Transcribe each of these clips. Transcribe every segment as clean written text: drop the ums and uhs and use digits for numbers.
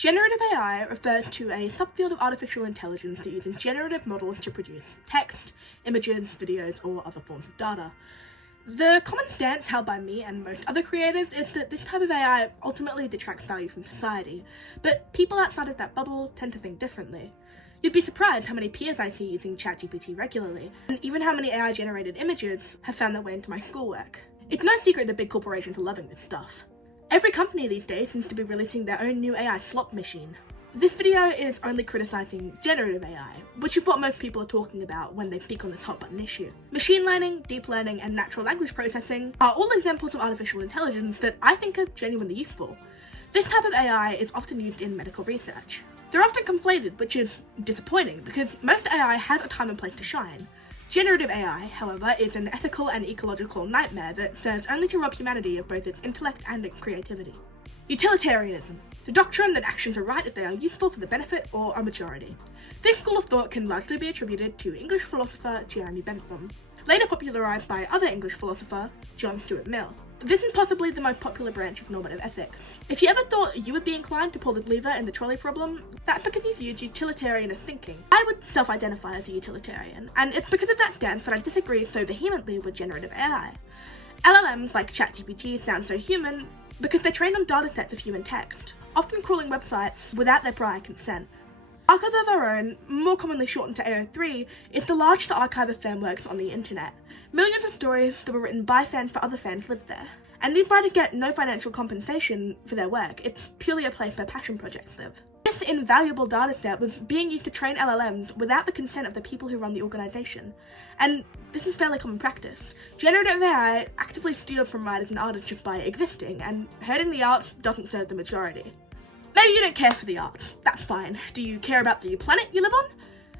Generative AI refers to a subfield of artificial intelligence that uses generative models to produce text, images, videos, or other forms of data. The common stance held by me and most other creators is that this type of AI ultimately detracts value from society, but people outside of that bubble tend to think differently. You'd be surprised how many peers I see using ChatGPT regularly, and even how many AI-generated images have found their way into my schoolwork. It's no secret that big corporations are loving this stuff. Every company these days seems to be releasing their own new AI slot machine. This video is only criticising generative AI, which is what most people are talking about when they speak on this hot button issue. Machine learning, deep learning, and natural language processing are all examples of artificial intelligence that I think are genuinely useful. This type of AI is often used in medical research. They're often conflated, which is disappointing because most AI has a time and place to shine. Generative AI, however, is an ethical and ecological nightmare that serves only to rob humanity of both its intellect and its creativity. Utilitarianism, the doctrine that actions are right if they are useful for the benefit or a majority. This school of thought can largely be attributed to English philosopher Jeremy Bentham, later popularised by other English philosopher John Stuart Mill. This is possibly the most popular branch of normative ethics. If you ever thought you would be inclined to pull the lever in the trolley problem, that's because you've used utilitarianist thinking. I would self-identify as a utilitarian, and it's because of that stance that I disagree so vehemently with generative AI. LLMs like ChatGPT sound so human because they're trained on datasets of human text, often crawling websites without their prior consent. Archive of Our Own, more commonly shortened to AO3, is the largest archive of fanworks on the internet. Millions of stories that were written by fans for other fans live there. And these writers get no financial compensation for their work, it's purely a place where passion projects live. This invaluable dataset was being used to train LLMs without the consent of the people who run the organisation. And this is fairly common practice. Generative AI actively steals from writers and artists just by existing, and hurting the arts doesn't serve the majority. Maybe you don't care for the arts, that's fine. Do you care about the planet you live on?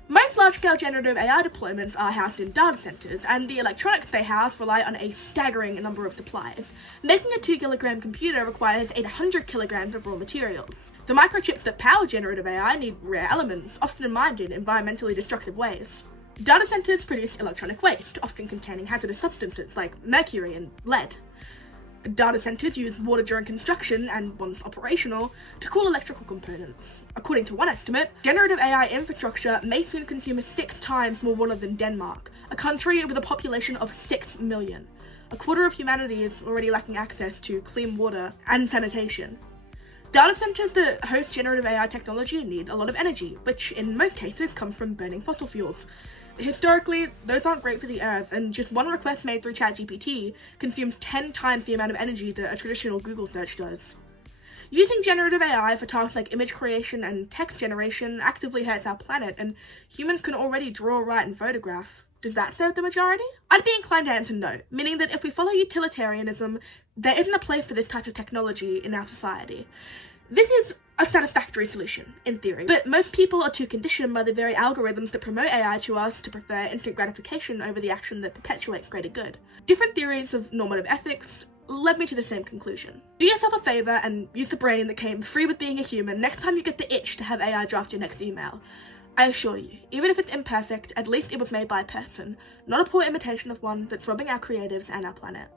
Most large-scale generative AI deployments are housed in data centres, and the electronics they house rely on a staggering number of supplies. Making a 2-kilogram computer requires 800 kilograms of raw materials. The microchips that power generative AI need rare elements, often mined in environmentally destructive ways. Data centres produce electronic waste, often containing hazardous substances like mercury and lead. Data centres use water during construction and, once operational, to cool electrical components. According to one estimate, generative AI infrastructure may soon consume 6 times more water than Denmark, a country with a population of 6 million. A quarter of humanity is already lacking access to clean water and sanitation. Data centres that host generative AI technology need a lot of energy, which in most cases comes from burning fossil fuels. Historically, those aren't great for the earth, and just one request made through ChatGPT consumes 10 times the amount of energy that a traditional Google search does. Using generative AI for tasks like image creation and text generation actively hurts our planet, and humans can already draw, write, and photograph. Does that serve the majority? I'd be inclined to answer no, meaning that if we follow utilitarianism, there isn't a place for this type of technology in our society. This is a satisfactory solution, in theory, but most people are too conditioned by the very algorithms that promote AI to us to prefer instant gratification over the action that perpetuates greater good. Different theories of normative ethics led me to the same conclusion. Do yourself a favour and use the brain that came free with being a human next time you get the itch to have AI draft your next email. I assure you, even if it's imperfect, at least it was made by a person, not a poor imitation of one that's robbing our creatives and our planet.